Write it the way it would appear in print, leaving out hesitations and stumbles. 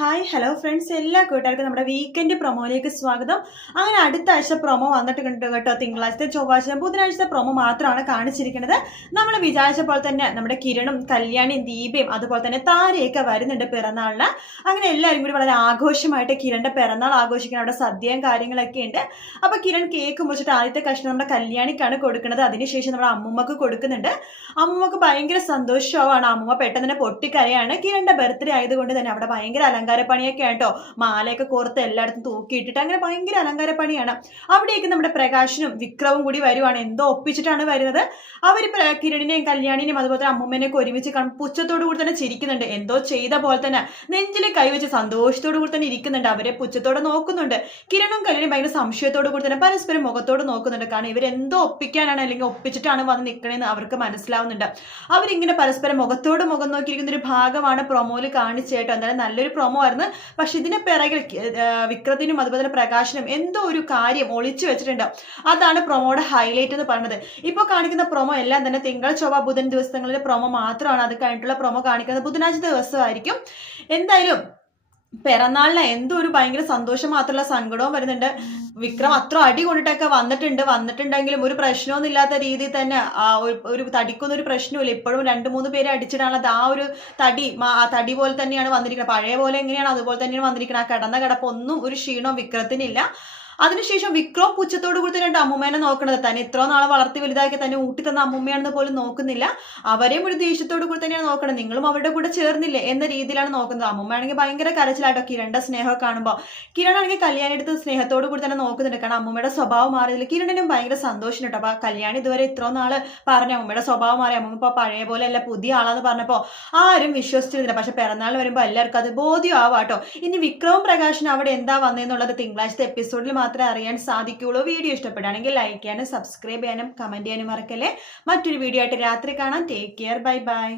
Hi hello friends, എല്ലാ കൂട്ടുകാർക്കും നമ്മുടെ വീക്കെൻഡ് പ്രൊമോയിലേക്ക് സ്വാഗതം. അങ്ങനെ അടുത്ത ആഴ്ച പ്രൊമോ വന്നിട്ടുണ്ട് കേട്ടോ. തിങ്കളാഴ്ചത്തെ ചൊവ്വാഴ്ച ബുധനാഴ്ചത്തെ പ്രൊമോ മാത്രമാണ് കാണിച്ചിരിക്കുന്നത്. നമ്മൾ വിചാരിച്ച പോലെ തന്നെ നമ്മുടെ കിരണും കല്യാണിയും ദീപയും അതുപോലെ തന്നെ താരയൊക്കെ വരുന്നുണ്ട് പിറന്നാളിന്. അങ്ങനെ എല്ലാവരും കൂടി വളരെ ആഘോഷമായിട്ട് കിരണിന്റെ പിറന്നാൾ ആഘോഷിക്കണം. അവിടെ സദ്യയും കാര്യങ്ങളൊക്കെ ഉണ്ട്. അപ്പൊ കിരൺ കേക്ക് മുറിച്ചിട്ട് ആദ്യത്തെ കഷ്ണം നമ്മുടെ കല്യാണിക്കാണ് കൊടുക്കുന്നത്. അതിനുശേഷം നമ്മുടെ അമ്മൂമ്മക്ക് കൊടുക്കുന്നുണ്ട്. അമ്മൂമ്മക്ക് ഭയങ്കര സന്തോഷമാണ്. അമ്മൂമ്മ പെട്ടെന്ന് തന്നെ പൊട്ടിക്കരയാണ്. കിരണിന്റെ ബർത്ത്ഡേ ആയതുകൊണ്ട് തന്നെ അവിടെ ഭയങ്കര അലങ്കാരപ്പണിയൊക്കെ ആട്ടോ. മാലയൊക്കെ കോർത്ത് എല്ലായിടത്തും തൂക്കിയിട്ടിട്ട് അങ്ങനെ ഭയങ്കര അലങ്കാരപ്പണിയാണ്. അവിടേക്ക് നമ്മുടെ പ്രകാശനും വിക്രവും കൂടി വരുവാണ്. എന്തോ ഒപ്പിച്ചിട്ടാണ് വരുന്നത്. അവർ കിരണിനെയും കല്യാണിനെയും അതുപോലെ അമ്മൂമ്മനെയൊക്കെ ഒരുമിച്ച് പുച്ഛത്തോടു കൂടി തന്നെ ചിരിക്കുന്നുണ്ട്. എന്തോ ചെയ്ത പോലെ തന്നെ നെഞ്ചിൽ കൈവച്ച് സന്തോഷത്തോടു കൂടി തന്നെ ഇരിക്കുന്നുണ്ട്. അവരെ പുച്ഛത്തോടെ നോക്കുന്നുണ്ട്. കിരണും കല്യാണിയും ഭയങ്കര സംശയത്തോടു കൂടി തന്നെ പരസ്പരം മുഖത്തോട് നോക്കുന്നുണ്ട്. കാരണം ഇവരെന്തോ ഒപ്പിക്കാനാണ് അല്ലെങ്കിൽ ഒപ്പിച്ചിട്ടാണ് വന്ന് നിൽക്കണേന്ന് അവർക്ക് മനസ്സിലാവുന്നുണ്ട്. അവരിങ്ങനെ പരസ്പരം മുഖത്തോട് മുഖം നോക്കിയിരിക്കുന്ന ഒരു ഭാഗമാണ് പ്രൊമോയിൽ കാണിച്ചേട്ടോ. എന്തായാലും നല്ലൊരു പ്രൊമോ ആയിരുന്നു. പക്ഷെ ഇതിനെ പിറകിൽ വിക്രത്തിനും അതുപോലെ തന്നെ പ്രകാശനും എന്തോ ഒരു കാര്യം ഒളിച്ചു വെച്ചിട്ടുണ്ട്. അതാണ് പ്രൊമോയുടെ ഹൈലൈറ്റ് എന്ന് പറയുന്നത്. ഇപ്പോൾ കാണിക്കുന്ന പ്രൊമോ എല്ലാം തന്നെ തിങ്കൾ ചൊവ്വ ബുധൻ ദിവസങ്ങളിലെ പ്രൊമോ മാത്രമാണ്. അത് കഴിഞ്ഞിട്ടുള്ള പ്രൊമോ കാണിക്കുന്നത് ബുധനാഴ്ച ദിവസമായിരിക്കും. എന്തായാലും പിറന്നാളിന് എന്തോ ഒരു ഭയങ്കര സന്തോഷം മാത്രമല്ല സങ്കടവും വരുന്നുണ്ട്. വിക്രം അത്ര അടി കൊണ്ടിട്ടൊക്കെ വന്നിട്ടുണ്ടെങ്കിലും ഒരു പ്രശ്നമൊന്നും ഇല്ലാത്ത രീതിയിൽ തന്നെ ഒരു തടിക്കൊന്നും ഒരു പ്രശ്നമില്ല. ഇപ്പോഴും 2-3 പേരെ അടിച്ചിട്ടാണത്. ആ ഒരു തടി പോലെ തന്നെയാണ് വന്നിരിക്കുന്നത്. പഴയ പോലെ എങ്ങനെയാണ് അതുപോലെ തന്നെയാണ് വന്നിരിക്കുന്നത്. ആ കിടന്ന കിടപ്പൊന്നും ഒരു ക്ഷീണവും വിക്രത്തിനില്ല. അതിനുശേഷം വിക്രം പുച്ഛത്തോടു കൂടി തന്നെ അമ്മൂമ്മേനെ നോക്കണത്. തന്നെ ഇത്ര നാളെ വളർത്തി വലുതാക്കി തന്നെ ഊട്ടി തന്ന അമ്മൂമ്മയാണെന്ന് പോലും നോക്കുന്നില്ല. അവരെയും ഒരു ദേഷ്യത്തോടു കൂടി തന്നെയാണ് നോക്കണം. നിങ്ങളും അവരുടെ കൂടെ ചേർന്നില്ലേ എന്ന രീതിയിലാണ് നോക്കുന്നത്. അമ്മൂമ്മയാണെങ്കിൽ ഭയങ്കര കരച്ചിലായിട്ടോ കിരണിന്റെ സ്നേഹം കാണുമ്പോൾ. കിരണാണെങ്കിൽ കല്യാണി എടുത്ത് സ്നേഹത്തോടു കൂടി തന്നെ നോക്കുന്നുണ്ട്. കാരണം അമ്മൂമ്മയുടെ സ്വഭാവം മാറിയതിൽ കിരണിനും ഭയങ്കര സന്തോഷം കേട്ടോ. അപ്പൊ കല്യാണി ഇതുവരെ ഇത്ര നാള് പറഞ്ഞു അമ്മൂമ്മയുടെ സ്വഭാവം മാറി, അമ്മൂമ്മ ഇപ്പൊ പഴയ പോലെ അല്ല പുതിയ ആളാന്ന് പറഞ്ഞപ്പോ ആരും വിശ്വസിച്ചിരുന്നില്ല. പക്ഷെ പിറന്നാളിന് വരുമ്പോൾ എല്ലാവർക്കും അത് ബോധ്യം ആവാട്ടോ. ഇനി വിക്രവും പ്രകാശനും അവിടെ എന്താ വന്നതെന്നുള്ളത് തിങ്കളാഴ്ചത്തെ എപ്പിസോഡിൽ മാത്രമേ അറിയാൻ സാധിക്കുകയുള്ളൂ. വീഡിയോ ഇഷ്ടപ്പെടുകയാണെങ്കിൽ ലൈക്ക് ചെയ്യാനും സബ്സ്ക്രൈബ് ചെയ്യാനും കമന്റ് ചെയ്യാനും മറക്കല്ലേ. മറ്റൊരു വീഡിയോ ആയിട്ട് രാത്രി കാണാം. Take care. Bye bye.